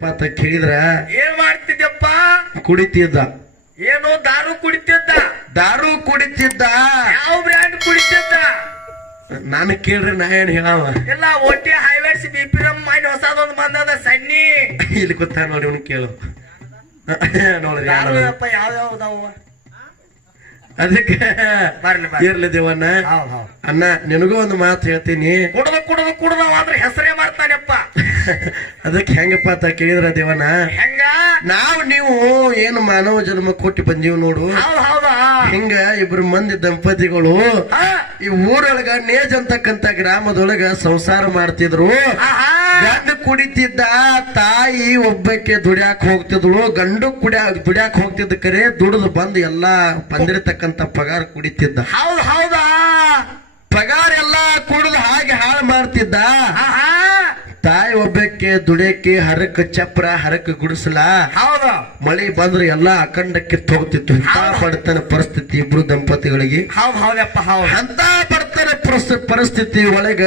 ಅಂತ ಕೇಳಿದ್ರ ಏನ್ ಮಾಡ್ತಿದ್ದಪ್ಪ? ಕುಡಿತಿದ್ದ. ಏನು ದಾರು ಕುಡಿತಿದ್ದ? ದಾರು ಕುಡಿತಿದ್ದ. ಯಾವ ಬ್ರ್ಯಾಂಡ್ ಕುಡಿತಿದ್ದ? ನಾನು ಕೇಳ್ರಿ ನಾ ಏನ್ ಹೇಳವ ಇಲ್ಲ ಒಟ್ಟಿ ಹೈವೇಟ್ಸ್ ಬಿಪಿರಮ್ ಮಾಡಿ ಹೊಸದೊಂದು ಬಂದದ ಸಣ್ಣಿ ಇಲ್ಲಿ ಗೊತ್ತಾ ನೋಡಿ ಅವ್ನು ಕೇಳು ನೋಡ್ರಿ ಯಾವ್ದಪ್ಪ ಯಾವ್ಯಾವ್ದಾವ ಅದಕ್ಕೆ ಬರ್ಲಿ ಇರ್ಲಿ ದೇವಣ್ಣ. ಹೌದ್ ಹೌದ್ ಅಣ್ಣ ನಿನಗೂ ಒಂದು ಮಾತು ಹೇಳ್ತೀನಿ. ಕುಡ್ದ ಆದ್ರೆ ಹೆಸರೇ ಮಾಡ್ತಾನೆಪ್ಪ. ಅದಕ್ಕೆ ಹೆಂಗಪ್ಪ ಅಂತ ಕೇಳಿದ್ರ ದೇವಣ್ಣ, ಹೆಂಗ ನಾವು ನೀವು ಏನು ಮಾನವ ಜನ್ಮ ಕೊಟ್ಟು ಬಂದೀವಿ ನೋಡು. ಹೌದಾ ಹಿಂಗ ಇಬ್ರು ಮಂದಿ ದಂಪತಿಗಳು ಈ ಊರೊಳಗ ನೇಜ್ ಅಂತಕ್ಕಂತ ಗ್ರಾಮದೊಳಗ ಸಂಸಾರ ಮಾಡ್ತಿದ್ರು. ಗಂಡು ಕುಡಿತಿದ್ದ, ತಾಯಿ ಒಬ್ಬಕ್ಕೆ ದುಡ್ಯಾಕ್ ಹೋಗ್ತಿದ್ಳು. ಗಂಡು ದುಡ್ಯಾಕ್ ಹೋಗ್ತಿದ್ದ ಕರೆ ದುಡಿದು ಬಂದು ಎಲ್ಲಾ ಬಂದಿರತಕ್ಕಂತ ಪಗಾರ ಕುಡಿತಿದ್ದ. ಹೌದಾ ಪಗಾರ ಎಲ್ಲಾ ಕುಡಿದು ಹಾಗೆ ಹಾಳು ಮಾಡ್ತಿದ್ದ. ತಾಯಿ ಒಬ್ಬಕ್ಕೆ ದುಡಿಯಕ್ಕೆ ಹರಕ್ ಚಪ್ರ ಹರಕ್ ಗುಡಿಸಲ. ಹೌದು ಮಳಿ ಬಂದ್ರೆ ಎಲ್ಲಾ ಅಖಂಡಕ್ಕೆ ಹೋಗ್ತಿತ್ತು. ಇಂತ ಬಡತನ ಪರಿಸ್ಥಿತಿ ಇಬ್ರು ದಂಪತಿಗಳಿಗೆ. ಹೌದಪ್ಪ ಹೌದು. ಅಂತ ಬಡತನ ಪರಿಸ್ಥಿತಿ ಒಳಗ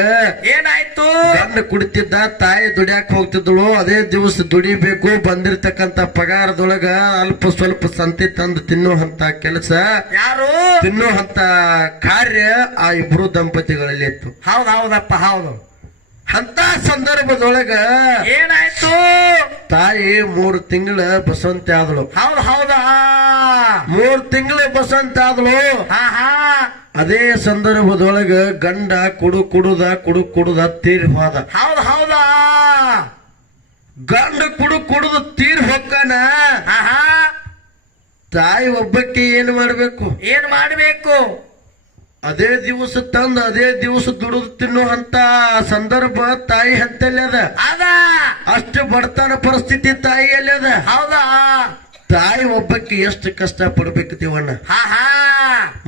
ಏನಾಯ್ತು? ಗಂಡ ಕುಡಿತಿದ್ದ, ತಾಯಿ ದುಡಿಯಾಕ ಹೋಗ್ತಿದ್ಳು. ಅದೇ ದಿವಸ ದುಡಿಬೇಕು, ಬಂದಿರತಕ್ಕಂತ ಪಗಾರದೊಳಗ ಅಲ್ಪ ಸ್ವಲ್ಪ ಸಂತಿ ತಂದು ತಿನ್ನುವಂತ ಕೆಲಸ, ಯಾರು ತಿನ್ನುವಂತ ಕಾರ್ಯ ಆ ಇಬ್ರು ದಂಪತಿಗಳಲ್ಲಿ ಇತ್ತು. ಹೌದಪ್ಪ ಹೌದು. ಅಂತ ಸಂದರ್ಭದೊಳಗ ಏನಾಯ್ತು? ತಾಯಿ 3 ತಿಂಗಳ ಬಸವಂತಿ ಆದಳು. ಹೌದಾ 3 ತಿಂಗಳ ಬಸವಂತಿ ಆದಳು. ಅದೇ ಸಂದರ್ಭದೊಳಗ ಗಂಡ ಕುಡುದ ತೀರ್ ಹೋದ. ಹೌದಾ ಗಂಡ ಕುಡುದು ತೀರ್ ಹೊಕ್ಕನ. ತಾಯಿ ಒಬ್ಬಕ್ಕೆ ಏನ್ ಮಾಡ್ಬೇಕು? ಅದೇ ದಿವಸ ತಂದು ಅದೇ ದಿವಸ ದುಡಿದು ತಿನ್ನುವಂತ ಸಂದರ್ಭ ತಾಯಿ ಹಂತಲ್ಲಿ ಅದ. ಅಷ್ಟು ಬಡತನ ಪರಿಸ್ಥಿತಿ ತಾಯಿಯಲ್ಲಿ ಅದ. ಹೌದಾ ತಾಯಿ ಒಬ್ಬಕ್ಕೆ ಎಷ್ಟು ಕಷ್ಟ ಪಡ್ಬೇಕು ದೇವಣ್ಣ.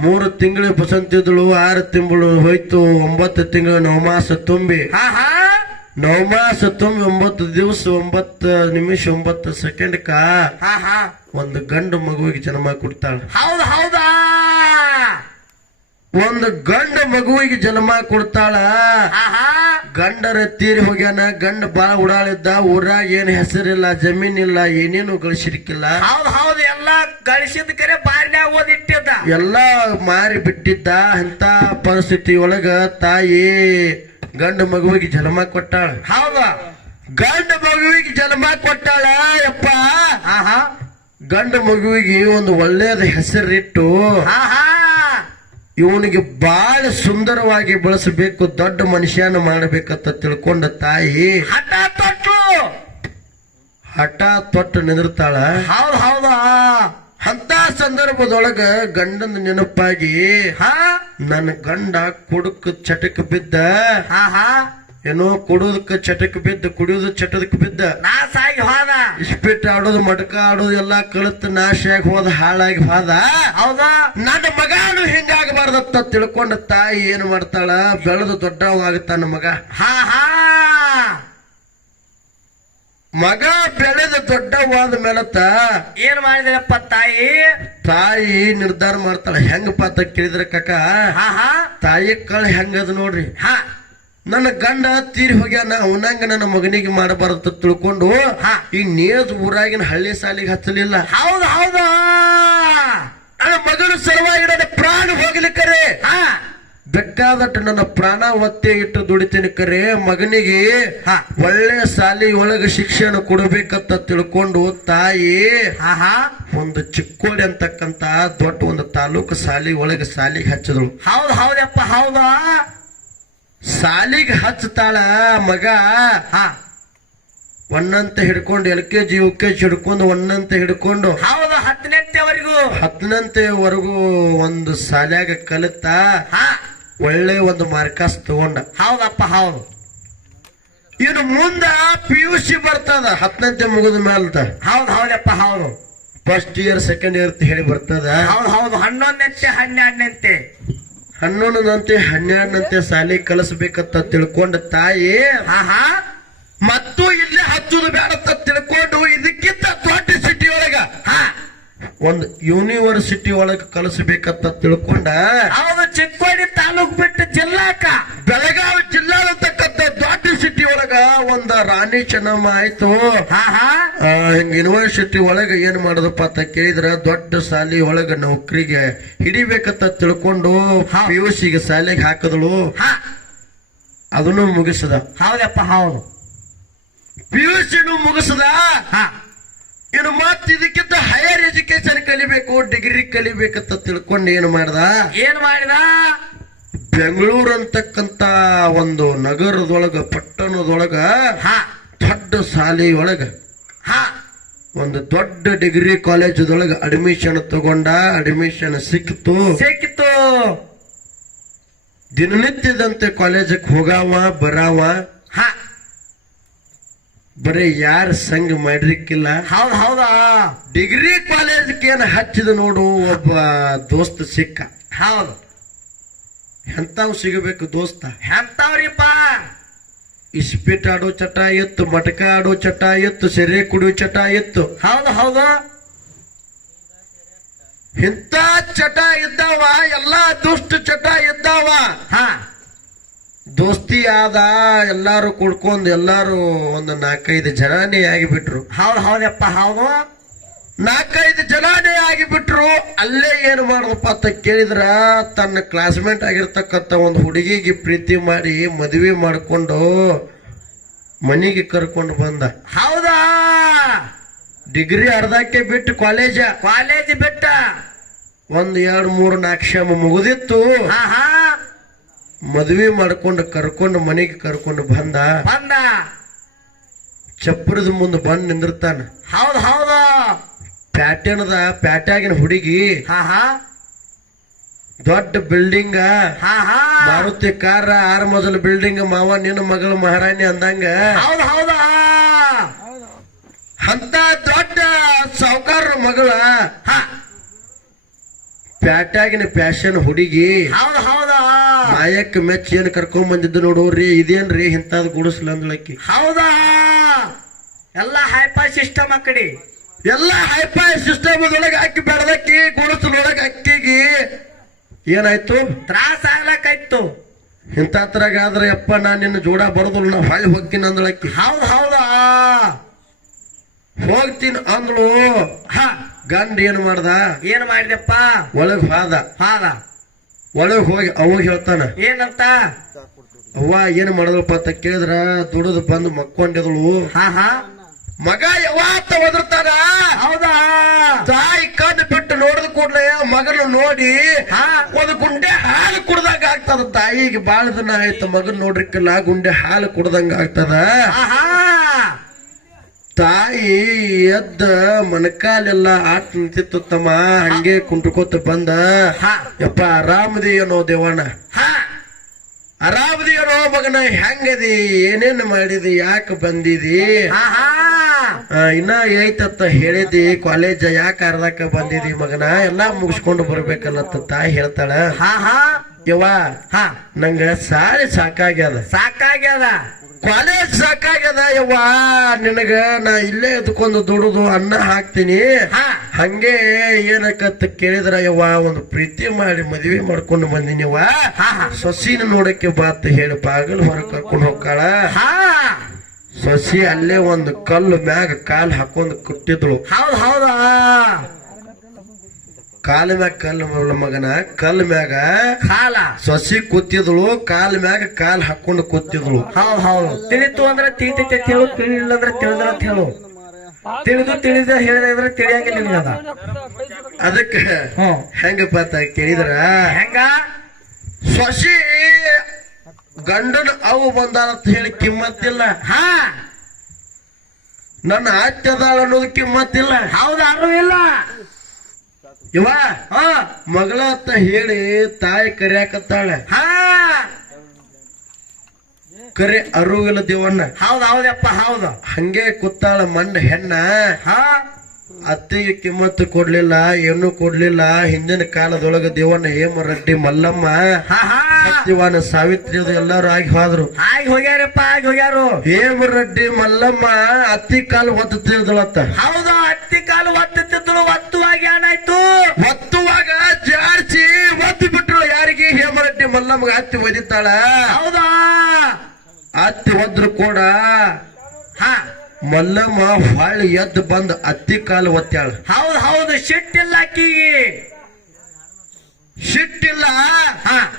3 ತಿಂಗಳು ಬಸಂತಿದ್ಳು, 6 ತಿಂಗಳು ಹೋಯ್ತು, 9 ತಿಂಗಳು ನವಮಾಸ ತುಂಬಿ. ನವಮಾಸ ತುಂಬಿ 9 ದಿವಸ 9 ನಿಮಿಷ 9 ಸೆಕೆಂಡ್ಕ ಒಂದು ಗಂಡು ಮಗುವಿಗೆ ಜನ್ಮ ಕೊಡ್ತಾಳ. ಹೌದಾ ಒಂದು ಗಂಡ ಮಗುವಿಗೆ ಜನ್ಮ ಕೊಡ್ತಾಳ. ಗಂಡರ ತೀರಿ ಹೋಗ್ಯಾನ. ಗಂಡ ಬಾಳ ಉಡಾಳಿದ್ದ. ಊರಾಗ ಏನ್ ಹೆಸರಿಲ್ಲ, ಜಮೀನಿಲ್ಲ, ಏನೇನು ಗಳಿಸಿರ್ಕಿಲ್ಲ. ಹೌದು ಎಲ್ಲಾ ಗಳಿಸಿದ ಕರೆ ಬಾರ್ನ್ಯಾಗ ಓದಿಟ್ಟಿದ್ದ. ಎಲ್ಲಾ ಮಾರಿ ಬಿಟ್ಟಿದ್ದ. ಅಂತ ಪರಿಸ್ಥಿತಿ ಒಳಗ ತಾಯಿ ಗಂಡ ಮಗುವಿಗೆ ಜನ್ಮ ಕೊಟ್ಟಾಳ. ಹೌದಾ ಗಂಡ ಮಗುವಿಗೆ ಜನ್ಮ ಕೊಟ್ಟಾಳ. ಯಪ್ಪ ಗಂಡ ಮಗುವಿಗೆ ಒಂದು ಒಳ್ಳೇದ ಹೆಸರಿಟ್ಟು ಇವನಿಗೆ ಬಾಳ ಸುಂದರವಾಗಿ ಬೆಳೆಸಬೇಕು, ದೊಡ್ಡ ಮನುಷ್ಯನ ಮಾಡಬೇಕಂತ ತಿಳ್ಕೊಂಡ ತಾಯಿ ಹಠ ತೊಟ್ಟು ನಿಂದಿರ್ತಾಳ. ಹೌದಾ ಅಂತ ಸಂದರ್ಭದೊಳಗ ಗಂಡನ ನೆನಪಾಗಿ ನನ್ನ ಗಂಡ ಚಟಕ್ ಬಿದ್ದ. ಏನೋ ಕುಡಿಯೋದಕ್ಕೆ ಚಟಕ್ ಬಿದ್ದ, ಕುಡಿಯೋದು ಚಟದಕ್ಕೆ ಬಿದ್ದ. ನಾಸಾಗಿ ಹೋದ. ಇಸ್ಪಿಟ್ ಆಡೋದು, ಮಟಕ ಆಡೋದು ಎಲ್ಲಾ ಕಳತ್ ನಾಶಾಗಿ ಹೋದ, ಹಾಳಾಗಿ ಹೋದ. ಹೌದಾ ನನ್ನ ಮಗನು ಹಿಂಗಾಗಬಾರ್ದತ್ತ ತಿಳ್ಕೊಂಡ ತಾಯಿ ಏನ್ ಮಾಡ್ತಾಳ, ಬೆಳೆದು ದೊಡ್ಡವಾಗುತ್ತಾನ ಮಗ. ಮಗ ಬೆಳೆದ ದೊಡ್ಡವಾದ ಮೇಲತ್ತ ಏನ್ ಮಾಡಿದ್ರಪ್ಪ ತಾಯಿ ನಿರ್ಧಾರ ಮಾಡ್ತಾಳ. ಹೆಂಗಪ್ಪ ಅಂತ ಕೇಳಿದ್ರ ಕಾಕ, ತಾಯಿ ಕಳ ಹೆಂಗದ ನೋಡ್ರಿ. ನನ್ನ ಗಂಡ ತೀರಿ ಹೋಗ್ಯಾನ, ಅವನಂಗ ನನ್ನ ಮಗನಿಗೆ ಮಾಡಬಾರದು ತಿಳ್ಕೊಂಡು ಈ ನೇಜ್ ಊರಾಗಿನ ಹಳ್ಳಿ ಸಾಲಿಗೆ ಹಚ್ಚಲಿಲ್ಲ. ಹೌದಾ ನನ್ನ ಮಗನ ಸಲುವಾಗಿ ನನ್ನ ಪ್ರಾಣ ಹೋಗ್ಲಿಕ್ಕರೆ ಬೇಕಾದಟ್ಟು ನನ್ನ ಪ್ರಾಣ ಒತ್ತೆ ಇಟ್ಟು ದುಡಿತೀನಿ ಕರೆ ಮಗನಿಗೆ ಒಳ್ಳೆ ಶಾಲಿ ಒಳಗ ಶಿಕ್ಷಣ ಕೊಡಬೇಕಂತ ತಿಳ್ಕೊಂಡು ತಾಯಿ ಒಂದು ಚಿಕ್ಕೋಡಿ ಅಂತಕ್ಕಂತ ದೊಡ್ಡ ಒಂದು ತಾಲೂಕು ಶಾಲಿ ಒಳಗ ಶಾಲಿಗೆ ಹಚ್ಚಿದಳು. ಹೌದಪ್ಪ ಹೌದಾ ಶಾಲಿಗೆ ಹಚ್ಚತಾಳ. ಮಗ ಒನ್ನಂತೆ ಹಿಡ್ಕೊಂಡು LKG UKG ಹಿಡ್ಕೊಂಡು ಒನ್ನಂತೆ ಹಿಡ್ಕೊಂಡು 10ನಂತೆವರೆಗೂ ಒಂದು ಶಾಲ್ಯಾಗ ಕಲಿತ ಒಳ್ಳೆ ಒಂದು ಮಾರ್ಕಸ್ ತಗೊಂಡ. ಹೌದಪ್ಪ ಹೌದು. ಇನ್ನು ಮುಂದ PUC ಬರ್ತದ 10ನಂತೆ ಮುಗಿದ ಮೇಲ್ತ. ಹೌದಪ್ಪ ಹೌದು. ಫಸ್ಟ್ ಇಯರ್ ಸೆಕೆಂಡ್ ಇಯರ್ ಹೇಳಿ ಬರ್ತದ. ಹೌದು 11ನಂತೆ 12ನಂತೆ 11ನಂತೆ 12ನಂತೆ ಶಾಲೆ ಕಲಿಸ್ಬೇಕಂತ ತಿಳ್ಕೊಂಡ ತಾಯಿ ಮತ್ತು ಇಲ್ಲೇ ಹಚ್ಚುದು ಬೇಡಂತ ತಿಳ್ಕೊಂಡು ಇದಕ್ಕಿಂತ ದೊಡ್ಡ ಸಿಟಿ ಒಳಗ ಒಂದು ಯೂನಿವರ್ಸಿಟಿ ಒಳಗ ಕಲಿಸಬೇಕಂತ ತಿಳ್ಕೊಂಡ. ಚಿಕ್ಕೋಡಿ ತಾಲೂಕ್ ಬಿಟ್ಟು ಜಿಲ್ಲಾಕ ಬೆಳಗಾವಿ ಜಿಲ್ಲಾ ಅಂತಕ್ಕಂಥ ದೊಡ್ಡ ಸಿಟಿ ಯೂನಿವರ್ಸಿಟಿ ಒಳಗ ಒಂದ ರಾಣಿ ಚೆನ್ನಮ್ಮ ಆಯ್ತು. ಹಾ ಹಾ ಹಿಂಗ ಯೂನಿವರ್ಸಿಟಿ ಒಳಗ ಏನ್ ಮಾಡೋದಪ್ಪ ಅಂತ ಕೇಳಿದ್ರ ದೊಡ್ಡ ಶಾಲಿ ಒಳಗ ನೌಕರಿಗೆ ಹಿಡಿಬೇಕಂತ ತಿಳ್ಕೊಂಡು PUC ಗೆ ಶಾಲೆಗೆ ಹಾಕಿದಳು. ಹಾ ಅದನ್ನು ಮುಗಿಸದ. ಹೌದಪ್ಪ ಹೌದು. PUC ಮುಗಿಸದ. ಹಾ ಇನ್ನು ಮತ್ ಇದಕ್ಕಿಂತ ಹೈಯರ್ ಎಜುಕೇಶನ್ ಕಲಿಬೇಕು, ಡಿಗ್ರಿ ಕಲಿಬೇಕಂತ ತಿಳ್ಕೊಂಡು ಏನ್ ಮಾಡ್ದ, ಬೆಂಗಳೂರು ಅಂತಕ್ಕಂತ ಒಂದು ನಗರದೊಳಗ ಪಟ್ಟಣದೊಳಗ ದೊಡ್ಡ ಶಾಲೆಯೊಳಗ ಒಂದು ದೊಡ್ಡ ಡಿಗ್ರಿ ಕಾಲೇಜದೊಳಗ ಅಡ್ಮಿಷನ್ ತಗೊಂಡ. ಅಡ್ಮಿಷನ್ ಸಿಕ್ಕಿತು. ದಿನನಿತ್ಯದಂತೆ ಕಾಲೇಜಕ್ಕೆ ಹೋಗಾವ ಬರಾವ. ಬರೀ ಯಾರ ಸಂಘ ಮಾಡಿರ್ಕಿಲ್ಲ. ಹೌದ್ ಹೌದಾ. ಡಿಗ್ರಿ ಕಾಲೇಜ್ ಏನ್ ಹಚ್ಚಿದ ನೋಡು ಒಬ್ಬ ದೋಸ್ತ ಸಿಕ್ಕ. ಹೌದು. ಎಂತಾವ್ ಸಿಗಬೇಕು ದೋಸ್ತ? ಎಂತಾವ್ರಿಪ್ಪ? ಇಸ್ಪಿಟ್ ಆಡೋ ಚಟ ಇತ್ತು, ಮಟಕ ಆಡೋ ಚಟ ಇತ್ತು, ಸೆರೆ ಕುಡಿಯೋ ಚಟ ಇತ್ತು. ಹೌದು ಹೌದು. ಇಂಥ ಚಟ ಇದ್ದಾವ, ಎಲ್ಲಾ ದುಷ್ಟ ಚಟ ಇದ್ದಾವ. ದೋಸ್ತಿ ಆದ, ಎಲ್ಲಾರು ಕುಡ್ಕೊಂಡ್ ಎಲ್ಲಾರು ಒಂದು 4-5 ಜನಾನೇ ಆಗಿಬಿಟ್ರು. ಹೌದು ಹೌದಪ್ಪ ಹೌದು. 4-5 ಜನಾನೇ ಆಗಿಬಿಟ್ರು. ಅಲ್ಲೇ ಏನು ಮಾಡದಪ್ಪ ಅಂತ ಕೇಳಿದ್ರ ತನ್ನ ಕ್ಲಾಸ್ಮೇಟ್ ಆಗಿರ್ತಕ್ಕಂಥ ಒಂದು ಹುಡುಗಿಗೆ ಪ್ರೀತಿ ಮಾಡಿ ಮದುವೆ ಮಾಡಿಕೊಂಡು ಮನೆಗೆ ಕರ್ಕೊಂಡು ಬಂದ. ಹೌದಾ. ಡಿಗ್ರಿ ಅರ್ಧಕ್ಕೆ ಬಿಟ್ಟು ಕಾಲೇಜ್ ಬಿಟ್ಟ. 1 2 3 4 ಕ್ಷಮ ಮುಗಿದಿತ್ತು. ಮದುವೆ ಮಾಡ್ಕೊಂಡು ಕರ್ಕೊಂಡು ಮನೆಗೆ ಕರ್ಕೊಂಡು ಬಂದ. ಚಪ್ಪರದ ಮುಂದೆ ಬಂದು ನಿಂದಿರ್ತಾನ. ಹೌದು ಹೌದು. ಪ್ಯಾಟ್ಯಾಗಿನ ಹುಡುಗಿ ದೊಡ್ಡ ಬಿಲ್ಡಿಂಗ್, ಮಾರುತಿ ಕಾರ, 6 ಮಜಲ ಬಿಲ್ಡಿಂಗ್. ಮಾವ ನಿನ್ನ ಮಗಳು ಮಹಾರಾಣಿ ಅಂದಂಗ. ಹೌದು ಹೌದಾ. ಅಂತ ದೊಡ್ಡ ಸಾವುಕಾರ ಮಗಳ ಪ್ಯಾಟ್ಯಾಗಿನ ಫ್ಯಾಷನ್ ಹುಡುಗಿ. ಹೌದು ಹೌದಾ. ನಾಯಕ್ ಮೆಚ್ ಏನ್ ಕರ್ಕೊಂಡ್ ಬಂದಿದ್ದು ನೋಡ್ರಿ, ಇದೇನ್ರಿ ಇಂತದ್ ಗುಡಿಸ್ಲ ಅಂದ್ಲಕ್ಕಿ. ಹೌದಾ. ಎಲ್ಲ ಹೈಫೈ ಸಿಸ್ಟಮ್ ಅಕ್ಕಡಿ. ಎಲ್ಲ ಹೈಫೈ ಸಿಸ್ಟಮ್ ಒಳಗೆ ಹಾಕಿ ಬೆಳೆದಕ್ಕಿ ಗುಡಿಸಲೊಳಗೆ ಅಕ್ಕಿಗಿ ಏನಾಯ್ತು? ತ್ರಾಸ ಆಗ್ಲಕ್ಕಾಯ್ತು. ಇಂಥತ್ರಾಗ ಆದ್ರೆ ಯಪ್ಪ ನಾನ್ ನಿನ್ನ ಜೋಡ ಬರೋದಿಲ್ಲ, ನಾ ಹೊಳ್ಳಿ ಹೋಗ್ತೀನಿ ಅಂದ್ಲಕ್ಕಿ. ಹೌದು ಹೌದಾ. ಹೋಗ್ತೀನಿ ಅಂದ್ಳು. ಗಂಡ ಏನ್ ಮಾಡ್ದ? ಏನ್ ಮಾಡಿದಪ್ಪ? ಒಳಗ್ ಒಳಗ್ ಹೋಗಿ ಅವಾಗ ಹೇಳ್ತಾನ. ಏನಂತ? ಅವ್ವ ಏನ್ ಮಾಡಿದ್ರಪ್ಪ ಅಂತ ಕೇಳಿದ್ರ ದುಡಿದು ಬಂದು ಮಕ್ಕೊಂಡಿದ್ಳು. ಮಗ ಯಾವತ್ತ ಒದರ್ತಾನ. ಹೌದಾ. ತಾಯಿ ಕಣ್ಣು ಬಿಟ್ಟು ನೋಡಿದ ಕೂಡಲೇ ಮಗನ ನೋಡಿ ಒಂದು ಗುಂಡೆ ಹಾಲು ಕುಡ್ದಂಗ ಆಗ್ತದ. ತಾಯಿಗೆ ಬಾಳ ದಿನ ಆಯ್ತು ಮಗನ್ ನೋಡ್ರಿಕ್ಕಲ್ಲ, ಗುಂಡೆ ಹಾಲು ಕುಡ್ದಂಗ ಆಗ್ತದ. ತಾಯಿ ಎದ್ದ ಮನಕಾಲೆಲ್ಲ ಆಟ ನಿಂತಿತ್ತು ತಮ್ಮ. ಹಂಗೆ ಕುಂಟುಕೋತ ಬಂದ. ಯಪ್ಪ ಆರಾಮದಿ ಏನೋ ದೇವಣ್ಣ, ಆರಾಮದಿ ಏನೋ ಮಗನ, ಹೆಂಗದಿ, ಏನೇನ್ ಮಾಡಿದಿ, ಯಾಕೆ ಬಂದಿದಿ, ಇನ್ನ ಐತತ್ತ ಹೇಳಿದಿ, ಕಾಲೇಜ್ ಯಾಕೆ ಅರ್ಧಕ್ಕ ಬಂದಿದಿ ಮಗನ, ಎಲ್ಲಾ ಮುಗಿಸ್ಕೊಂಡು ಬರ್ಬೇಕಲ್ಲತ್ತ ತಾಯಿ ಹೇಳ್ತಾಳ. ಯವ್ವ ನಂಗ ಸಾರಿ ಸಾಕಾಗ್ಯದ, ಕಾಲೇಜ್ ಸಾಕಾಗ್ಯದ ಯವ್ವ, ನಿನಗ ನಾ ಇಲ್ಲೇ ಎದ್ಕೊಂಡು ದುಡುದು ಅನ್ನ ಹಾಕ್ತೀನಿ. ಹಂಗೆ ಏನಕ್ಕಂತ ಕೇಳಿದ್ರ ಯವ್ವ ಒಂದು ಪ್ರೀತಿ ಮಾಡಿ ಮದ್ವೆ ಮಾಡ್ಕೊಂಡು ಬಂದಿನಿವ್ವ, ಸೊಸಿನ ನೋಡಕ್ಕೆ ಬಾತ್ ಹೇಳಿ ಬಾಗಲ್ ಹೊರ ಕರ್ಕೊಂಡು ಹೋಗ್ಕಾಳ. ಸೊಸಿ ಅಲ್ಲೇ ಒಂದು ಕಲ್ಲು ಮ್ಯಾಗ ಕಾಲ್ ಹಾಕೊಂಡ್ ಕುಟ್ಟಿದ್ಳು. ಹೌದಾ. ಕಾಲ ಮ್ಯಾಗ ಕಲ್ಲು ಮಗನ, ಕಲ್ ಮ್ಯಾಗ ಕಾಲ ಸೊಸಿ ಕೂತಿದ್ಳು, ಕಾಲ್ ಮ್ಯಾಗ ಕಾಲ್ ಹಾಕೊಂಡು ಕೂತಿದ್ಳು. ಹೌದು. ತಿಳಿತು ಅಂದ್ರೆ ತಿಳಿತೈತೆ ಹೇಳು, ತಿಳಿಲಿಲ್ಲ ಅಂದ್ರೆ ತಿಳಿದ್ರ ಅಂತ ಹೇಳು. ತಿಳಿದ ಹೇಳಿದ್ರೆ ತಿಳಿಯಂಗಿಲ್ಲ ನಿನಗದ. ಅದಕ್ಕೆ ಹೆಂಗಪ್ಪ ಅಂತ ಕೇಳಿದ್ರ, ಹೆಂಗ ಸೊಸಿ ಗಂಡನ ಅವು ಬಂದಾರಂತ ಹೇಳಿ ಕಿಮ್ಮತ್ತಿಲ್ಲ. ನನ್ನ ಅತ್ತೆದಾಳ ಅನ್ನೋದು ಕಿಮ್ಮತ್ತಿಲ್ಲ. ಹೌದಾರು ಇಲ್ಲ ಇವ ಮಗಳ ಅಂತ ಹೇಳಿ ತಾಯಿ ಕರಿಯಾಕತ್ತಾಳೆ. ಕರೆ ಅರುವಿಲ್ಲ ದೇವಣ್ಣ. ಹೌದಪ್ಪ ಹೌದು. ಹಂಗೆ ಕೂತಾಳ ಮಣ್ಣ ಹೆಣ್ಣ. ಅತ್ತಿಗೆ ಕಿಮ್ಮತ್ತು ಕೊಡ್ಲಿಲ್ಲ, ಏನು ಕೊಡ್ಲಿಲ್ಲ. ಹಿಂದಿನ ಕಾಲದೊಳಗ ದೇವಣ್ಣ ಹೇಮರೆಡ್ಡಿ ಮಲ್ಲಮ್ಮ, ಸತ್ಯವಾನ ಸಾವಿತ್ರಿ ಎಲ್ಲಾರು ಆಗಿ ಹೋದ್ರು. ಹೋಗ್ಯಾರು. ಹೇಮರೆಡ್ಡಿ ಮಲ್ಲಮ್ಮ ಅತ್ತಿ ಕಾಲು ಒತ್ತುತ್ತಿದ್ದಳತ್ತ. ಹೌದು, ಅತ್ತಿ ಕಾಲು ಒತ್ತುತ್ತಿದ್ದಳು. ಒತ್ತುವಾಗ ಏನಾಯ್ತು? ಒತ್ತುವಾಗ ಜಾರ್ಸಿ ಒತ್ತು ಬಿಟ್ರು. ಯಾರಿಗೆ? ಹೇಮರೆಡ್ಡಿ ಮಲ್ಲಮ್ಮಗ ಅತ್ತಿ ಒದಿತಾಳ. ಹೌದಾ. ಅತ್ತಿ ಹೋದ್ರು ಕೂಡ ಹಾ ಮಲ್ಲಮ್ಮ ಹೊಳ್ಳಿ ಎದ್ದು ಬಂದ್ ಅತ್ತಿ ಕಾಲು ಒತ್ತಾಳ. ಹೌದು ಹೌದು ಸಿಟ್ಟಿಲ್ಲ ಆಕಿಗೆ. ಸಿಟ್ಟಿಲ್ಲ.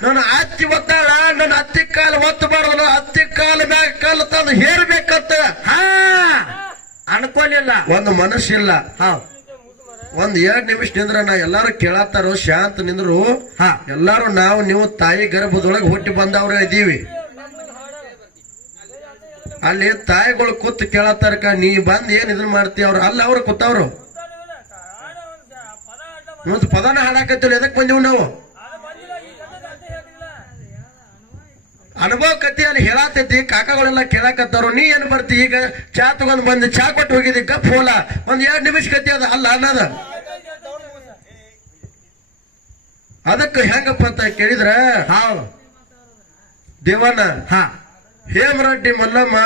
ನನ್ನ ಅತ್ತಿ ಒತ್ತಾಳ, ನನ್ನ ಅತ್ತಿ ಕಾಲು ಒತ್ತಬಾರ್ದು, ಅತ್ತಿ ಕಾಲು ಮ್ಯಾಗ ಕಾಲು ತಂದು ಹೇರ್ಬೇಕಂತ ಹಾ ಅನ್ಕೊಲಿಲ್ಲ. ಒಂದು ಮನಸ್ಸಿಲ್ಲ. ಹೌದು ಒಂದ್ 2 ನಿಮಿಷ ನಿಂದ್ರ ನಾ ಎಲ್ಲಾರು ಕೇಳತ್ತಾರೋ ಶಾಂತ ನಿಂದ್ರು. ಎಲ್ಲಾರು ನಾವು ನೀವು ತಾಯಿ ಗರ್ಭದೊಳಗೆ ಹುಟ್ಟಿ ಬಂದವ್ರ ಇದೀವಿ. ಅಲ್ಲಿ ತಾಯಿಗಳು ಕೂತ್ ಕೇಳತ್ತಾರಕ ನೀ ಬಂದ್ ಏನ್ ಇದನ್ ಮಾಡ್ತೀವಿ ಅವ್ರು ಅಲ್ಲ ಅವ್ರು ಕೂತವ್ರು ಇವತ್ತು ಪದಾನ ಹಾಡಾಕತ್ತಿಲ್ಲ. ಎದಕ್ ಬಂದಿವ್ ನಾವು? ಅನುಭವ ಕತ್ತಿ ಅಲ್ಲಿ ಹೇಳಾತೈತಿ. ಕಾಕಗಳೆಲ್ಲ ಕೇಳಾಕತ್ತಾರು. ನೀ ಏನ್ ಬರ್ತಿ ಈಗ? ಚಾ ತಗೊಂಡ್ ಬಂದು ಚಾ ಕೊಟ್ಟು ಹೋಗಿದ್ದಿ ಕಪ್ ಹೋಲ ಒಂದ್ 2 ನಿಮಿಷ ಕತ್ತಿ ಅದ ಅಲ್ಲ ಅನ್ನದ. ಅದಕ್ಕೆ ಹೆಂಗಪ್ಪ ಅಂತ ಕೇಳಿದ್ರ ದೇವಣ್ಣ ಹೇಮರೆಡ್ಡಿ ಮಲ್ಲಮ್ಮ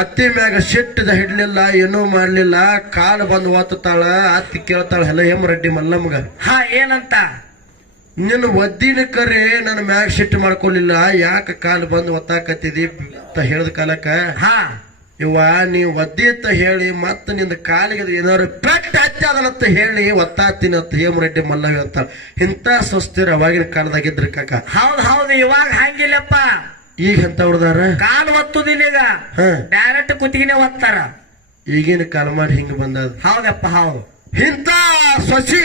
ಅತ್ತಿ ಮ್ಯಾಗ ಸಿಟ್ಟದ ಹಿಡ್ಲಿಲ್ಲ, ಏನೂ ಮಾಡ್ಲಿಲ್ಲ. ಕಾಲು ಬಂದು ಒತ್ತಾಳ. ಅತ್ತಿ ಕೇಳ್ತಾಳ, ಎಲ್ಲ ಹೇಮರೆಡ್ಡಿ ಮಲ್ಲಮ್ಮಗ ಏನಂತ? ನಿನ್ನ ಒದ್ದಿನ ಕರೆ ನನ್ನ ಮ್ಯಾಗ ಸಿಟ್ಟು ಮಾಡ್ಕೊಲಿಲ್ಲ, ಯಾಕ ಕಾಲು ಬಂದು ಒತ್ತಾಕತ್ತಿದಿ ಅಂತ ಹೇಳಿದ ಕಾಲಕ್ಕ ಇವ ನೀವ್ ಒದ್ದಿ ಅಂತ ಹೇಳಿ ಮತ್ತ ನಿಂದ ಕಾಲಿಗೆ ಏನಾದ್ರು ಪೆಟ್ಟ ಹಚ್ಚದನಂತ ಹೇಳಿ ಒತ್ತಾತೀನಿ ಅಂತ ಹೇಮರೆಡ್ಡಿ ಮಲ್ಲ ಹೇಳ್ತಾಳ. ಇಂತ ಸ್ವಸ್ಥಿರ ಅವಾಗಿನ ಕಾಲದಾಗಿದ್ರಿ ಕಾಕ. ಹೌದ್ ಹೌದು ಇವಾಗ ಹಂಗಿಲ್ಲಪ್ಪ. ಈಗ ಎಂತ ಹೊಡ್ದಾರ? ಕಾಲು ಒತ್ತುದಿಲ್ಲ ಈಗ, ಡೈರೆಕ್ಟ್ ಕುತ್ತಿಗೆನೆ ಒತ್ತಾರ. ಈಗಿನ ಕಾಲ ಮಾಡಿ ಹಿಂಗ ಬಂದದ. ಹೌದಪ್ಪ ಹೌದು. ಇಂತ ಸೊಸಿ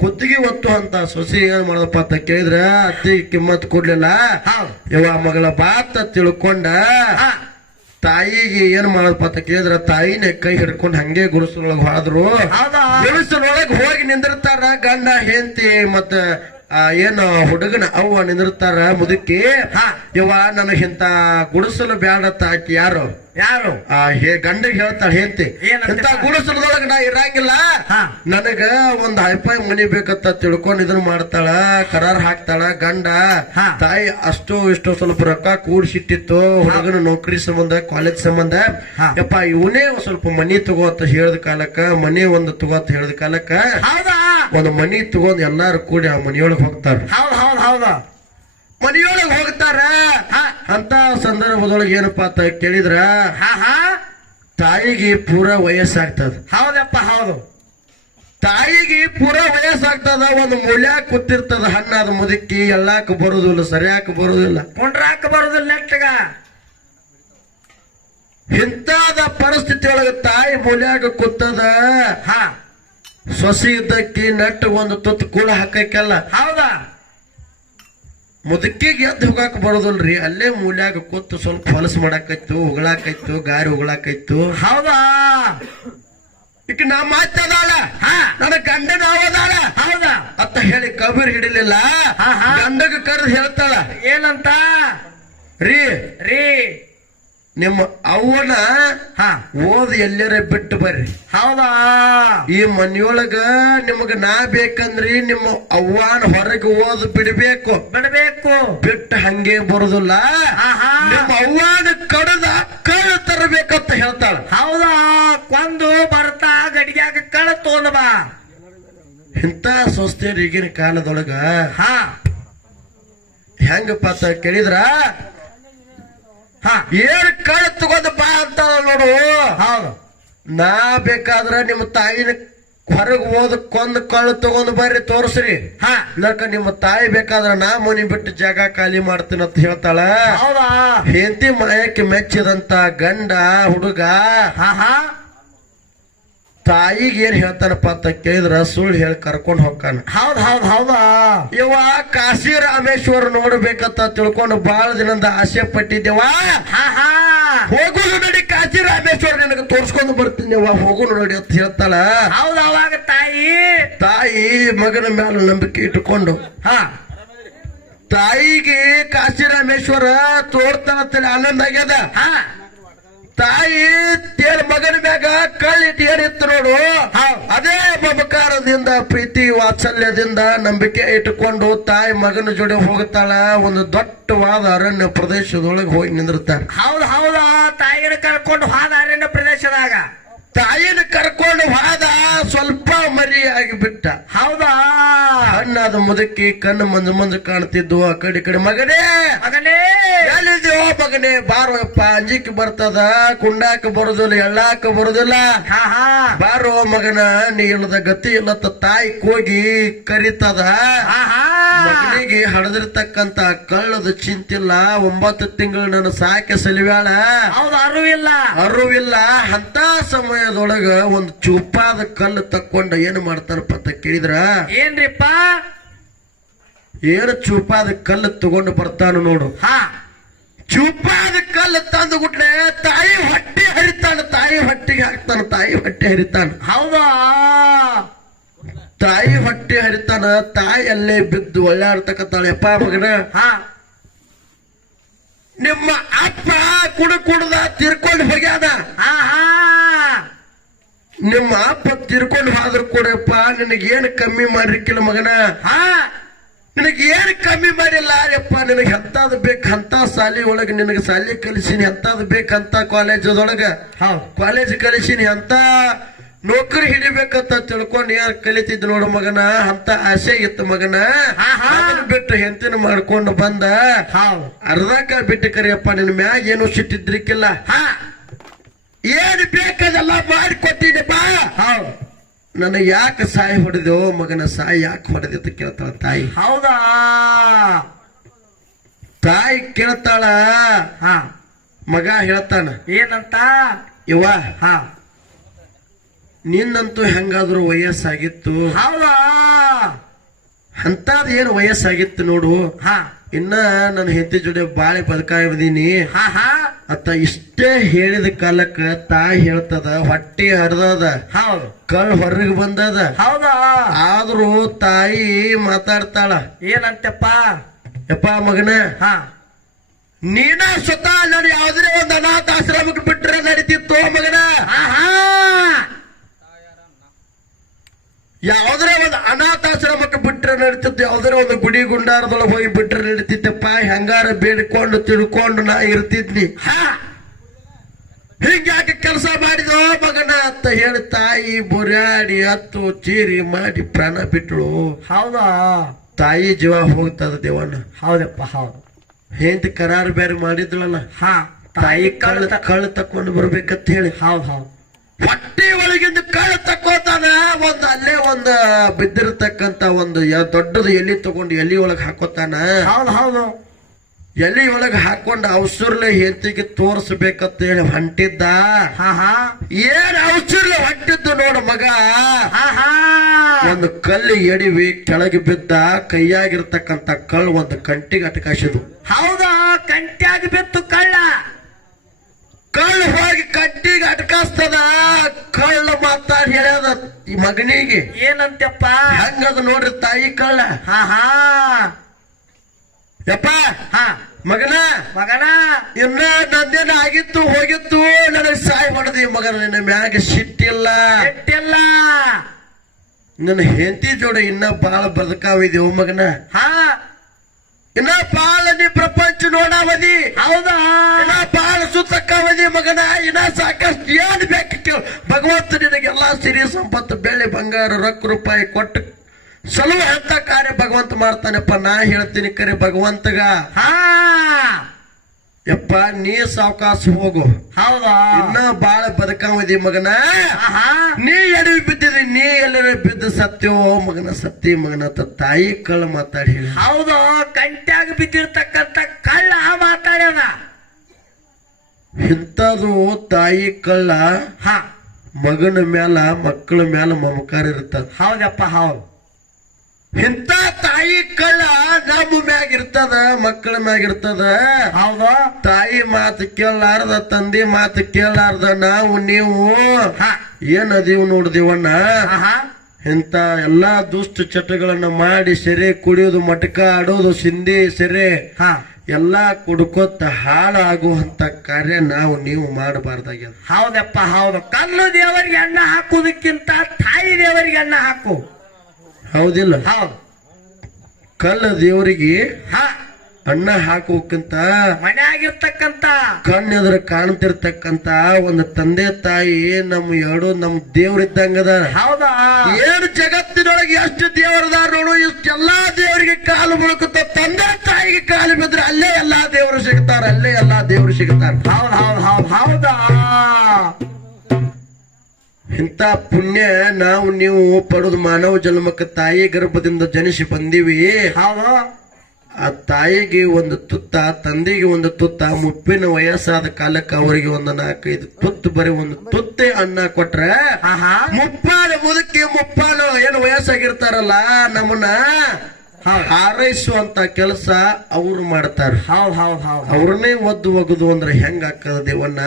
ಕುತ್ತಿಗೆ ಒತ್ತು ಅಂತ ಸೊಸಿ ಏನ್ ಮಾಡದಪ್ಪ ಅಂತ ಕೇಳಿದ್ರ ಅತ್ತಿ ಕಿಮ್ಮತ್ ಕೊಡ್ಲಿಲ್ಲ. ಇವ ಮಗಳ ಬಾತ ತಿಳ್ಕೊಂಡ ತಾಯಿಗೆ ಏನ್ ಮಾಡದಪ್ಪ ಅಂತ ಕೇಳಿದ್ರ ತಾಯಿನೇ ಕೈ ಹಿಡ್ಕೊಂಡ್ ಹಂಗೆ ಗುಡಿಸಲೊಳಗ್ ಹೋದ್ರು. ಗುಡಿಸಲೊಳಗ್ ಹೋಗಿ ನಿಂದಿರ್ತಾರ ಗಂಡ ಹೆಂಡತಿ ಮತ್ತ ಏನು ಹುಡುಗನ ಅವ್ವ ನಿಂದಿರ್ತಾರ. ಮುದುಕಿ ಇವ ನನಗಿಂತ ಗುಡಿಸಲು ಬ್ಯಾಡತ್ತ ಆಕಿ ಯಾರು ಯಾರು ಗಂಡಿಗೆ ಹೇಳ್ತಾಳ ಹೆಂಡತಿ, ಇಂತ ಗುಡಿಸಲದೊಳಗ ನಾ ಇರಂಗಿಲ್ಲ, ನನಗ ಒಂದ್ ಹೈಫೈ ಮನಿ ಬೇಕಂತ ತಿಳ್ಕೊಂಡ್ ಇದನ್ ಮಾಡ್ತಾಳ, ಕರಾರ್ ಹಾಕ್ತಾಳ. ಗಂಡ ತಾಯಿ ಅಷ್ಟು ಇಷ್ಟು ಸ್ವಲ್ಪ ರೊಕ್ಕ ಕೂಡ್ಸಿಟ್ಟಿತ್ತು ಹುಡುಗನ ನೌಕರಿ ಸಂಬಂಧ ಕಾಲೇಜ್ ಸಂಬಂಧ. ಯಪ್ಪ ಇವನೇ ಸ್ವಲ್ಪ ಮನಿ ತಗೋ ಅಂತ ಹೇಳಿದ ಕಾಲಕ್ಕ ಮನಿ ಒಂದು ತಗೋ ಅಂತ ಹೇಳಿದ ಕಾಲಕ್ಕ ಒಂದು ಮನಿ ತಗೊಂಡ್ ಎಲ್ಲಾರು ಕೂಡಿ ಆ ಮನಿಯೊಳಗ್ ಹೋಗ್ತಾರ. ಮನಿಯೊಳಗ್ ಹೋಗ್ತಾರ. ಅಂತ ಸಂದರ್ಭದೊಳಗೆ ಏನಪ್ಪಾ ಅಂತ ಕೇಳಿದ್ರ ತಾಯಿಗೆ ಪೂರಾ ವಯಸ್ಸಾಗ್ತದ. ಹೌದಪ್ಪ ಹೌದು. ತಾಯಿಗೆ ಪೂರಾ ವಯಸ್ಸಾಗ್ತದ. ಒಂದು ಮೂಲ್ಯಾಕ ಕೂತಿರ್ತದ ಹಣ್ಣಾದ ಮುದುಕಿ. ಎಲ್ಲಾಕ ಬರುದಿಲ್ಲ, ಸರಿಯಾಕ ಬರುದಿಲ್ಲ, ಕೊಂಡ್ರಾಕ ಬರುದಿಲ್ಲ. ನೆಟ್ಟಗ ಇಂತಾದ ಪರಿಸ್ಥಿತಿ ಒಳಗ ತಾಯಿ ಮೂಲ್ಯಾಕ ಕೂತದ. ಸೊಸಿ ಇದ್ದಕ್ಕಿ ನೆಟ್ಟ ಒಂದು ತುತ್ತು ಕೂಳ ಹಾಕಲ್ಲ. ಹೌದಾ? ಮುದುಕಿಗೆ ಎದ್ದು ಹೋಗಾಕ ಬರೋದಿಲ್ರಿ. ಅಲ್ಲೇ ಮೂಲ್ಯಾಗ ಕೂತು ಸ್ವಲ್ಪ ಹೊಲಸು ಮಾಡಾಕೈತು, ಉಗಳಾಕೈತು, ಗಾರಿ ಉಗಳಾಕೈತು. ಹೌದಾ? ಈಗ ನಾ ಮಾತದಾಳ ನನ್ನ ಗಂಡನ ಅವದಾಳ. ಹೌದಾ ಅಂತ ಹೇಳಿ ಕಬೀರ್ ಹಿಡಿಲಿಲ್ಲ. ಗಂಡಗ ಕರೆದು ಹೇಳ್ತಾಳ ಏನಂತ? ರೀ ರೀ ನಿಮ್ಮ ಅವ್ವನ ಓದ್ ಎಲ್ಲರ ಬಿಟ್ಟು ಬರ್ರಿ. ಹೌದಾ? ಈ ಮನಿಯೊಳಗ ನಿಮಗ ನಾ ಬೇಕಂದ್ರಿ ನಿಮ್ಮ ಅವ್ವನ ಹೊರಗೆ ಓದ್ ಬಿಡ್ಬೇಕು. ಬಿಟ್ಟು ಹಂಗೆ ಬರುದಿಲ್ಲ. ನಿಮ್ಮ ಅವ್ವನ ಕಡದ ಕಳ ತರಬೇಕಂತ ಹೇಳ್ತಾಳ. ಹೌದಾ? ಕೊಂದು ಬರ್ತಾ ಗಡಿಗ್ಯಾಗ ಕಳ ತಗೊಂಡ್ ಬಾ. ಇಂತ ಸ್ವಸ್ಥರು ಈಗಿನ ಕಾಲದೊಳಗ ಹೆಂಗಪ್ಪ ಅಂತ ಕೇಳಿದ್ರ ಏನ್ ಕಳ ತಗೊಂಡ್ ಬಾ ಅಂತ ನೋಡು. ಹೌದು. ನಾ ಬೇಕಾದ್ರ ನಿಮ್ಮ ತಾಯಿನ ಹೊರಗ್ ಓದ್ ಕೊಂದ್ ಕಳ್ಳು ತಗೊಂಡ್ ಬರ್ರಿ ತೋರ್ಸ್ರಿ. ನಕ ನಿಮ್ಮ ತಾಯಿ ಬೇಕಾದ್ರ ನಾ ಮನಿ ಬಿಟ್ಟು ಜಾಗ ಖಾಲಿ ಮಾಡ್ತೀನಿ ಅಂತ ಹೇಳ್ತಾಳ. ಹೆಂಡತಿ ಮಾಯಕ್ಕೆ ಮೆಚ್ಚಿದಂತ ಗಂಡ ಹುಡುಗ ತಾಯಿಗೆ ಏನ್ ಹೇಳ್ತಾನಪ್ಪ ಅಂತ ಕೇಳಿದ್ರ ಸುಳ್ಳು ಹೇಳಿ ಕರ್ಕೊಂಡ್ ಹೋಗ್ತಾನ. ಹೌದ್ ಹೌದ್ ಹೌದಾ? ಇವ ಕಾಶಿ ರಾಮೇಶ್ವರ ನೋಡ್ಬೇಕಂತ ತಿಳ್ಕೊಂಡು ಬಹಳ ದಿನದ ಆಸೆ ಪಟ್ಟಿದ್ದೇವ. ಹೋಗುದು ನೋಡಿ ಕಾಶಿ ರಾಮೇಶ್ವರ ನಿನಗೆ ತೋರ್ಸ್ಕೊಂಡು ಬರ್ತೀನಿ ಹೋಗುದು ನೋಡಿ ಅಂತ ಹೇಳ್ತಾಳ. ಹೌದು. ಅವಾಗ ತಾಯಿ ಮಗನ ಮೇಲೆ ನಂಬಿಕೆ ಇಟ್ಟುಕೊಂಡು ತಾಯಿಗೆ ಕಾಶಿ ರಾಮೇಶ್ವರ ತೋರ್ತಾನಂತೇಳಿ ಆನಂದ ಆಗ್ಯದ. ತಾಯಿ ತೇರ್ ಮಗನ ಮ್ಯಾಗ ಕಳ್ಳಿಟ್ಟು ಏನಿತ್ತು ನೋಡು, ಅದೇ ಮಮಕಾರದಿಂದ ಪ್ರೀತಿ ವಾತ್ಸಲ್ಯದಿಂದ ನಂಬಿಕೆ ಇಟ್ಟುಕೊಂಡು ತಾಯಿ ಮಗನ ಜೋಡಿ ಹೋಗ್ತಾಳ. ಒಂದು ದೊಡ್ಡವಾದ ಅರಣ್ಯ ಪ್ರದೇಶದೊಳಗೆ ಹೋಗಿ ನಿಂದಿರ್ತಾಳ. ಹೌದಾ? ತಾಯಿನ ಕರ್ಕೊಂಡು ಹೋದ ಅರಣ್ಯ ಪ್ರದೇಶದಾಗ ತಾಯಿನ ಕರ್ಕೊಂಡು ಹೋದ. ಸ್ವಲ್ಪ ಮರಿ ಆಗಿಬಿಟ್ಟ. ಹೌದಾ? ಹಣ್ಣಾದ ಮುದುಕಿ ಕಣ್ಣು ಮಂಜು ಮಂಜು ಕಾಣ್ತಿದ್ವು. ಆ ಕಡೆ ಮಗನೇ ಮಗನೇ ಎಲ್ಲಿದ್ಯೋ ಮಗನೇ ಬಾರೋಪ್ಪ, ಅಂಜಿಕೆ ಬರ್ತದ, ಕುಂಡಾಕ ಬರುದಿಲ್ಲ, ಎಳ್ಳಾಕ ಬರುದಿಲ್ಲ. ಹಾ ಹಾ ಬಾರೋ ಮಗನ, ನೀ ಇಲ್ಲದ ಗತಿ ಇಲ್ಲತ್ತ ತಾಯಿ ಕೂಗಿ ಕರಿತದ. ಹಾ ಹಾ ಮಗನಿಗೆ ಹಡದಿರ್ತಕ್ಕಂತ ಕಳ್ಳದ ಚಿಂತಿಲ್ಲ, 9 ತಿಂಗಳು ನನ್ನ ಸಾಕೆ ಸಲಿವ್ಯಾಳ, ಹೌದು ಅರಿವಿಲ್ಲ. ಅರಿವಿಲ್ಲ. ಅಂತ ಸಮಯದೊಳಗ ಒಂದು ಚೂಪಾದ ಕಲ್ಲು ತಕ್ಕೊಂಡ ಏನ್ ಮಾಡ್ತಾರಪ್ಪ ಅಂತ ಕೇಳಿದ್ರ, ಏನ್ರಿಪ್ಪ? ಏನು ಚೂಪಾದ ಕಲ್ಲು ತಗೊಂಡು ಬರ್ತಾನ ನೋಡು. ಹಾ ಚೂಪಾದ ಕಲ್ಲು ತಂದು ಗುಟ್ಲೆ ತಾಯಿ ಹೊಟ್ಟೆ ಹರಿತಾನ, ತಾಯಿ ಹೊಟ್ಟೆಗೆ ಹಾಕ್ತಾನ, ತಾಯಿ ಹೊಟ್ಟೆ ಹರಿತಾನ. ಹೌದಾ? ತಾಯಿ ಹೊಟ್ಟೆ ಹರಿತಾನ, ತಾಯಿ ಅಲ್ಲೇ ಬಿದ್ದು ಒಳ್ಳಾಡ್ತಕ್ಕಂತಾಳೆ. ಅಪ್ಪ ಮಗನ, ಹಾ ನಿಮ್ಮ ಅಪ್ಪ ಕುಡ್ದ ತಿರ್ಕೊಂಡು ಹೋಗ್ಯಾದ. ಹಾ ಹಾ ನಿಮ್ಮ ಅಪ್ಪ ತಿರ್ಕೊಂಡು ಹೋದ್ರು ಕೂಡಪ್ಪ ನಿನಗೇನು ಕಮ್ಮಿ ಮಾಡಿರ್ಕಿಲ್ಲ ಮಗನ. ಹಾ ನಿನಗೆ ಏನು ಕಮ್ಮಿ ಮಾಡಿಲ್ಲ ಯಪ್ಪ. ನಿನಗೆ ಎಂತಾದ್ ಬೇಕು ಅಂತ ಸಾಲಿ ಒಳಗೆ ನಿನಗೆ ಸಾಲಿ ಕಲಿಸಿನಿ, ಎಂತಾದ್ ಬೇಕಂತ ಕಾಲೇಜದೊಳಗ ಹೌದು ಕಾಲೇಜ್ ಕಲಿಸಿನಿ, ಅಂತ ನೌಕರಿ ಹಿಡಿಬೇಕಂತ ತಿಳ್ಕೊಂಡು ಯಾರು ಕಲಿತಿದ್ ನೋಡು ಮಗನ. ಅಂತ ಆಸೆ ಇತ್ತು ಮಗನ. ಅದನ್ನ ಬಿಟ್ಟು ಹೆಂತಿನ ಮಾಡ್ಕೊಂಡು ಬಂದ. ಹೌದು ಅರ್ಧಕ್ಕ ಬಿಟ್ಟು ಕರಿಯಪ್ಪ, ನಿನ್ ಮ್ಯಾಗ ಏನು ಸಿಟ್ಟಿದ್ರಿಕ್ಕಿಲ್ಲ. ಹಾ ಏನ್ ಬೇಕದೆಲ್ಲ ಮಾಡಿಕೊಟ್ಟಿನಪ್ಪ. ಹೌದು ನನಗೆ ಯಾಕೆ ಸಾಯಿ ಹೊಡೆದೋ ಮಗನ, ಸಾಯಿ ಯಾಕೆ ಹೊಡೆದಿತ್ತು ಕೇಳ್ತಾಳ ತಾಯಿ. ಹೌದಾ? ತಾಯಿ ಕೇಳ್ತಾಳ, ಹಾ ಮಗ ಹೇಳ್ತಾನ, ಏನಂತ? ಇವ ಹಾ ನಿನ್ನಂತೂ ಹೆಂಗಾದ್ರು ವಯಸ್ಸಾಗಿತ್ತು, ಹೌದಾ? ಅಂತದ್ ಏನು ವಯಸ್ಸಾಗಿತ್ತು ನೋಡು. ಹಾ ಇನ್ನ ನನ್ನ ಹೆಂಡತಿ ಜೋಡಿ ಬಾಳೆ ಬದುಕಾಯ್ದೀನಿ ಹಾ ಹಾ ಅತ್ತ ಇಷ್ಟೇ ಹೇಳಿದ ಕಾಲಕ್ಕ ತಾಯಿ ಹೇಳ್ತದ, ಹೊಟ್ಟೆ ಹರಿದದ, ಹೌದು ಕಳ್ ಹೊರಗೆ ಬಂದದ. ಹೌದಾ? ಆದ್ರೂ ತಾಯಿ ಮಾತಾಡ್ತಾಳ, ಏನಂತಪ್ಪ? ಯಪ್ಪ ಮಗನ, ಹಾ ನೀನ ಸ್ವತಃ ನಾನು ಯಾವ್ದೇ ಒಂದು ಅನಾಥಾಶ್ರಮಕ್ಕೆ ಬಿಟ್ರೆ ನಡೀತಿತ್ತು ಮಗನ. ಹಾ ಹಾ ಯಾವ್ದಾರ ಒಂದು ಅನಾಥಾಶ್ರಮಕ್ಕೆ ಬಿಟ್ರೆ ನಡೀತಿತ್ತು, ಯಾವ್ದಾರ ಒಂದು ಗುಡಿ ಗುಂಡಾರದೊಳಗೆ ಹೋಗಿ ಬಿಟ್ರೆ ನಡೀತಿತ್ತಪ್ಪ. ಹೆಂಗಾರ ಬೇಡಿಕೊಂಡು ತಿಳ್ಕೊಂಡು ನಾ ಇರ್ತಿದ್ನಿ. ಹಿಂಗ್ಯಾಕೆ ಕೆಲಸ ಮಾಡಿದೋ ಮಗನ ಅಂತ ಹೇಳಿ ತಾಯಿ ಬುರ್ಯಾಡಿ ಹತ್ತು ಚೀರಿ ಮಾಡಿ ಪ್ರಾಣ ಬಿಟ್ಟಳು. ಹೌದಾ? ತಾಯಿ ಜೀವ ಹೋಗ್ತದ ದೇವಣ್ಣ. ಹೌದಪ್ಪ ಹೌದು. ಹೆಂತ ಕರಾರು ಬೇರೆ ಮಾಡಿದ್ಳಲ್ಲ, ಹಾ ತಾಯಿ ಕಳ್ಳು ತಕೊಂಡು ಬರ್ಬೇಕಂತ ಹೇಳಿ. ಹೌದು ಹೌದು. ಹೊಟ್ಟೆ ಒಳಗಿಂದ ಕಳ್ಳು ತಕ್ಕೋತಾನ. ಒಂದು ಅಲ್ಲೇ ಒಂದು ಬಿದ್ದಿರತಕ್ಕಂತ ಒಂದು ದೊಡ್ಡದು ಎಲಿ ತಗೊಂಡು ಎಲಿ ಒಳಗೆ ಹಾಕೋತಾನ. ಹೌದು ಹೌದು. ಎಲಿ ಒಳಗೆ ಹಾಕೊಂಡು ಅವಸರ್ಲೆ ಹೆಂತಿಗೆ ತೋರಿಸ್ಬೇಕಂತ ಹೇಳಿ ಹೊಂಟಿದ್ದ. ಹಾ ಹಾ ಏನ್ ಅವಸರ್ಲೆ ಹೊಂಟಿದ್ದು ನೋಡು ಮಗ. ಹಾ ಹಾ ಒಂದು ಕಲ್ಲು ಎಡಿವಿ ಕೆಳಗೆ ಬಿದ್ದ. ಕೈಯಾಗಿರ್ತಕ್ಕಂತ ಕಳ್ಳು ಒಂದು ಕಂಟಿಗೆ ಅಟಕಾಸಿದು. ಹೌದಾ? ಕಂಟ್ಯಾಗಿ ಬಿತ್ತು ಕಳ್ಳ. ಕಳ್ಳು ಹೋಗಿ ಕಂಟಿಗೆ ಅಟಕಾಸ್ತದ. ಕಳ್ಳ ಮಾತಾಡಿ ಹೇಳ್ಯದ ಈ ಮಗನಿಗೆ. ಏನಂತಪ್ಪ? ಹೆಂಗದ ನೋಡ್ರಿ ತಾಯಿ ಕಳ್ಳ. ಹಾ ಹಾ ಯಪ್ಪ ಹಾ ಮಗನ, ಮಗನ, ಇನ್ನ ನಂದೇನ ಆಗಿತ್ತು ಹೋಗಿತ್ತು, ನನಗೆ ಸಾಯಿ ಹೊಡೆದಿ ಮಗನ. ನಿನ್ನ ಮ್ಯಾಗ ಸಿಟ್ಟಿಲ್ಲ, ಎಟ್ಟಿಲ್ಲ. ನನ್ನ ಹೆಂಡತಿ ಜೋಡಿ ಇನ್ನ ಬಾಳ ಬದುಕಾವಿದೆವು ಮಗನ. ಹಾ ಇನ್ನ ಬಾಳ ನೀ ಪ್ರಪಂಚ ನೋಡಾವದಿ. ಹೌದಾ? ಇನ್ನ ಬಾಳ ಸುತ್ತಕ್ಕಾವದಿ ಮಗನ. ಇನ್ನ ಸಾಕಷ್ಟು ಏನ್ ಬೇಕು ಕೇಳು. ಭಗವಂತ ನಿನಗೆಲ್ಲಾ ಸಿರಿ ಸಂಪತ್ತು, ಬೆಳ್ಳಿ ಬಂಗಾರ, ರೊಕ್ಕ ರೂಪಾಯಿ ಕೊಟ್ಟು ಸಲುವ ಅಂತ ಕಾರ್ಯ ಭಗವಂತ ಮಾಡ್ತಾನೆಪ್ಪ. ನಾ ಹೇಳ್ತೀನಿ ಕರೆ ಭಗವಂತಗ. ಹಾ ಯಪ್ಪ ನೀ ಸಾವಕಾಶ ಹೋಗು. ಹೌದಾ? ಇನ್ನ ಬಾಳ ಬದುಕಾವದಿ ಮಗನ. ಹಾ ನೀ ಎಡವಿ ಬಿದ್ದಿದಿ, ನೀ ಎಲ್ಲರ ಬಿದ್ದು ಸತ್ಯೋ ಮಗನ, ಸತ್ತಿ ಮಗನ ಅಂತ ತಾಯಿ ಕಳ್ಳ ಮಾತಾಡಿ ಹೇಳಿ. ಹೌದು. ಕಂಟ್ಯಾಗ ಬಿದ್ದಿರ್ತಕ್ಕಂತ ಕಳ್ಳ ಮಾತಾಡ್ಯದ. ಇಂಥದು ತಾಯಿ ಕಳ್ಳ. ಹಾ ಮಗನ ಮ್ಯಾಲ ಮಕ್ಕಳ ಮ್ಯಾಲ ಮಮಕಾರ ಇರ್ತದ. ಹೌದಪ್ಪ ಹೌದು. ಇಂಥ ತಾಯಿ ಕಳ್ಳ ನಮ್ಮ ಮ್ಯಾಗ ಇರ್ತದ, ಮಕ್ಕಳ ಮ್ಯಾಗ ಇರ್ತದ. ಹೌದು. ತಾಯಿ ಮಾತು ಕೇಳಲಾರ್ದ, ತಂದೆ ಮಾತು ಕೇಳಲಾರ್ದ ನಾವು ನೀವು ಏನದೀವ್ ನೋಡ್ದಿವಣ್ಣ. ಇಂಥ ಎಲ್ಲಾ ದುಷ್ಟ ಚಟಗಳನ್ನ ಮಾಡಿ ಸೆರೆ ಕುಡಿಯೋದು, ಮಟಕ ಆಡೋದು, ಸಿಂಧಿ ಸೆರೆ ಎಲ್ಲಾ ಕುಡ್ಕೊತ ಹಾಳಾಗುವಂತ ಕಾರ್ಯ ನಾವು ನೀವು ಮಾಡಬಾರ್ದಾಗ್ಯದ. ಹೌದಪ್ಪ ಹೌದು. ಕಲ್ಲು ದೇವರಿಗೆ ಅನ್ನ ಹಾಕುವುದಕ್ಕಿಂತ ತಾಯಿ ದೇವರಿಗೆ ಅನ್ನ ಹಾಕು. ಹೌದಿಲ್ಲ? ಹೌದು. ಕಲ್ಲ ದೇವರಿಗೆ ಅನ್ನ ಹಾಕೋಕ್ಕಿಂತ ಮನ್ಯಾಗಿರ್ತಕ್ಕಂತ ಕಣ್ಣೆದ್ರ ಕಾಣ್ತಿರ್ತಕ್ಕಂತ ಒಂದು ತಂದೆ ತಾಯಿ ನಮ್ಮ ದೇವ್ರಿದ್ದಂಗದ. ಹೌದಾ? ಏನ್ ಜಗತ್ತಿನೊಳಗೆ ಎಷ್ಟು ದೇವರದಾರ ನೋಡು, ಇಷ್ಟೆಲ್ಲಾ ದೇವರಿಗೆ ಕಾಲು ಮುಳುಕುತ್ತ ತಂದೆ ತಾಯಿಗೆ ಕಾಲು ಬಿದ್ರೆ ಅಲ್ಲೇ ಎಲ್ಲಾ ದೇವರು ಸಿಗ್ತಾರ, ಅಲ್ಲೇ ಎಲ್ಲಾ ದೇವರು ಸಿಗ್ತಾರ. ಹೌದ್ ಹೌದ್ ಹೌದ್ ಹೌದಾ? ಇಂಥ ಪುಣ್ಯ ನಾವು ನೀವು ಪಡೆದು ಮಾನವ ಜನ್ಮಕ್ಕೆ ತಾಯಿ ಗರ್ಭದಿಂದ ಜನಿಸಿ ಬಂದೀವಿ. ಹೌದು. ಆ ತಾಯಿಗೆ ಒಂದು ತುತ್ತ, ತಂದೆಗೆ ಒಂದು ತುತ್ತ, ಮುಪ್ಪಿನ ವಯಸ್ಸಾದ ಕಾಲಕ್ಕೆ ಅವರಿಗೆ ಒಂದು 4-5 ತುತ್ತು, ಬರೀ ಒಂದು ತುತ್ತೆ ಅನ್ನ ಕೊಟ್ರೆ ಮುಪ್ಪಾದ ಮುದುಕಿ ಮುಪ್ಪಾನ ಏನು ವಯಸ್ಸಾಗಿರ್ತಾರಲ್ಲ ನಮ್ಮನ್ನ ಹಾರೈಸುವಂತ ಕೆಲಸ ಅವ್ರು ಮಾಡ್ತಾರ. ಹೌದ್ ಹೌದ್ ಹೌದ್. ಅವ್ರನ್ನೇ ಒದ್ದು ಒಗದು ಅಂದ್ರೆ ಹೆಂಗ ಆಗ್ತದ ದೇವನ್ನ?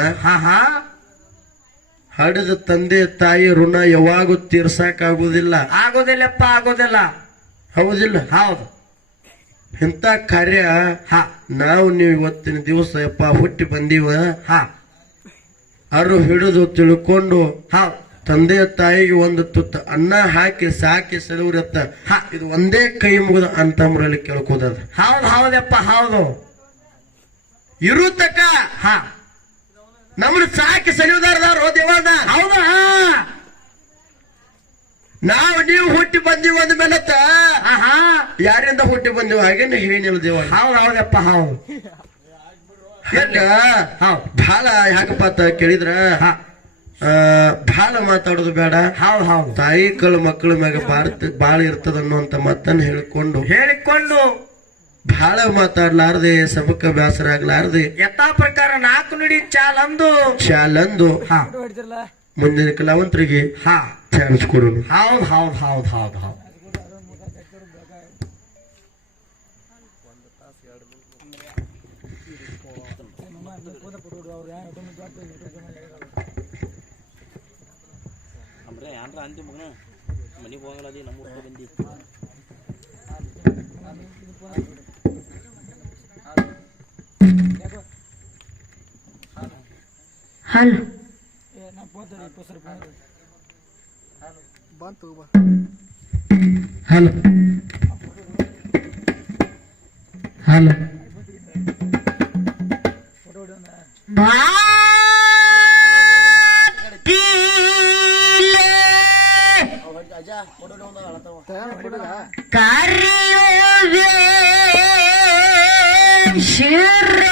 ಹಡಿದ ತಂದೆ ತಾಯಿ ಋಣ ಯಾವಾಗೂ ತೀರ್ಸಾಕಾಗುದಿಲ್ಲ. ಆಗೋದಿಲ್ಲಪ್ಪ, ಆಗೋದಿಲ್ಲ. ಹೌದಿಲ್ಲ? ಹೌದು. ಇಂಥ ಕಾರ್ಯ ನಾವು ನೀವು ಇವತ್ತಿನ ದಿವಸ ಯಪ್ಪ ಹುಟ್ಟಿ ಬಂದೀವ, ಅರು ಹಿಡಿದು ತಿಳ್ಕೊಂಡು ತಂದೆ ತಾಯಿಗೆ ಒಂದು ತುತ್ತ ಅನ್ನ ಹಾಕಿ ಸಾಕಿ ಸಲುವ್ರತ್ತ ಇದು ಒಂದೇ ಕೈ ಮುಗಿದ ಅಂತಮ್ರಲ್ಲಿ ಕೇಳ್ಕೋದದ. ಹೌದು ಹೌದಪ್ಪ, ಹೌದು. ಇರುತ್ತಕ್ಕ ನಮ್ಮನ್ನ ಸಾಕಿ ಸಲುವುದಾರದಾರ ದೇವಣ್ಣ. ಹೌದಾ? ನಾವು ನೀವು ಹುಟ್ಟಿ ಬಂದೀವಿ ಅಂದ ಮೇಲತ್ತ ಯಾರಿಂದ ಹುಟ್ಟಿ ಬಂದೀವಿ ಹಾಗೇನೆ ಹೇಳಿಲ್ಲ ದೇವಣ್ಣ. ಹೌದು ಹೌದಪ್ಪ, ಹೌದು. ಯಾಕ ಭಾಳ ಯಾಕಪ್ಪ ಅಂತ ಕೇಳಿದ್ರ ಭಾಳ ಮಾತಾಡೋದು ಬೇಡ. ಹೌದು ಹೌದು. ತಾಯಿ ಕಳು ಮಕ್ಕಳ ಮ್ಯಾಗ ಬಾಳ ಇರ್ತದ ಅನ್ನುವಂತ ಮಾತನ್ನ ಹೇಳಿಕೊಂಡು ಭಾಳ ಮಾತಾಡ್ಲಾರ್ದೆ ಸಬಕ ಬೇಸರ ಆಗ್ಲಾರ್ದೆ ಯಥಾ ಪ್ರಕಾರ 4 ನುಡಿ ಚಾಲಂದು ಮುಂದಿನ ಕಲಾವಂತರಿಗೆ ಚಾನ್ಸ್ ಕೊಡೋಣ. ಹೌದು ಹೌದು ಹೌದು ಹೌದು ಹೌದು. ಮನೆಗೆ ಹೋಗಲ್ಲ ನಮ್ಮ ಬಂದಿ ಹಲೋ ಹಲೋ ಹಲೋ ಕಾರ್ಯ ಶಿರ